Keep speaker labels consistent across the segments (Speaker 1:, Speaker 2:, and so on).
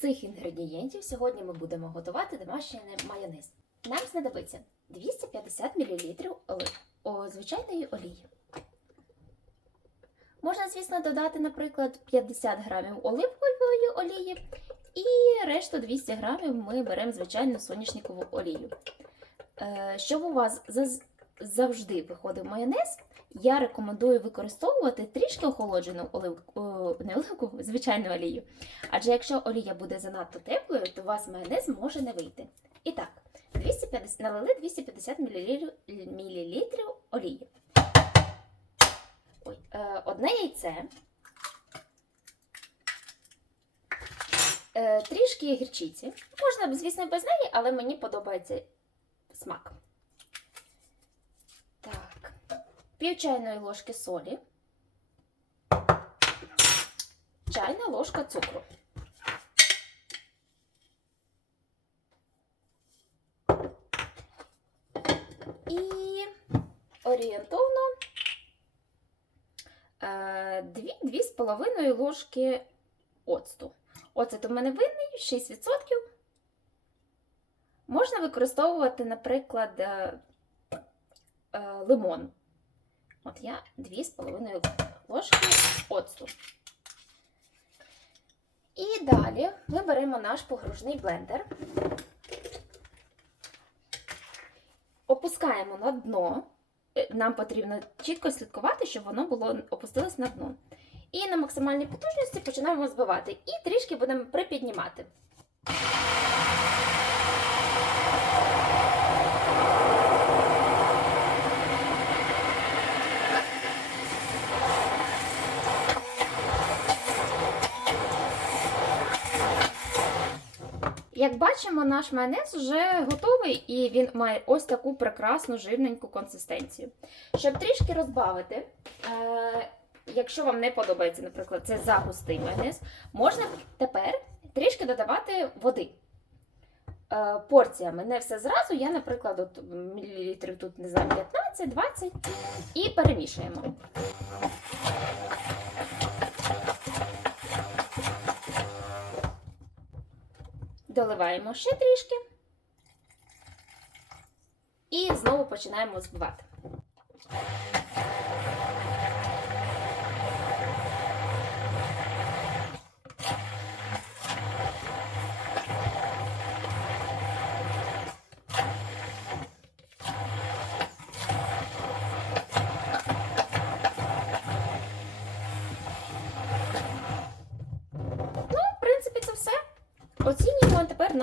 Speaker 1: цих інгредієнтів сьогодні ми будемо готувати домашній майонез. Нам знадобиться 250 мл звичайної олії. Можна, звісно, додати, наприклад, 50 грамів оливкової олії і решту 200 грамів ми беремо звичайну соняшникову олію. Е, Щоб у вас завжди виходив майонез, я рекомендую використовувати трішки охолоджену оливку, не оливку, звичайну олію. Адже якщо олія буде занадто теплою, то у вас майонез може не вийти. І так, 250, налили 250 мл, олії. Е, одне яйце. Е, трішки гірчиці. Можна, звісно, без неї, але мені подобається смак. Так. Пів чайної ложки солі. Чайна ложка цукру. І орієнтовно 2-2,5 ложки оцту. Оцет у мене винний 6%. Можна використовувати, наприклад, е, е, лимон. От я 2,5 ложки оцту. І далі ми беремо наш погружний блендер, опускаємо на дно. Е, Нам потрібно чітко слідкувати, щоб воно було опустилось на дно. І на максимальній потужності починаємо збивати. І трішки будемо припіднімати. Як бачимо, наш майонез вже готовий і він має ось таку прекрасну жирненьку консистенцію. Щоб трішки розбавити, е, якщо вам не подобається, наприклад, це загустий майонез, можна тепер трішки додавати води. Е, порціями, не все зразу. Я, наприклад, от мілілітрів тут не знаю, 15-20 і перемішуємо. Доливаємо ще трішки. І знову починаємо збивати.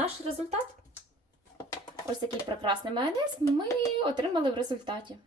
Speaker 1: Наш результат. Ось такий прекрасний майонез ми отримали в результаті.